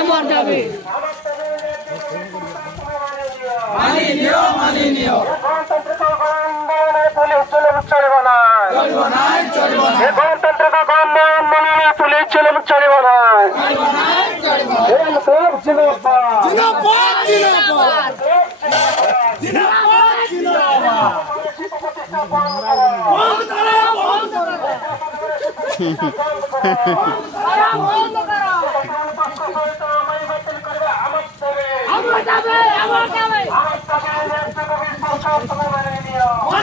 আমার দাবি মাননীয় পুলিশ চলব না গণতান্ত্রিক আন্দোলন মাননীয় পুলিশ চলব না আমার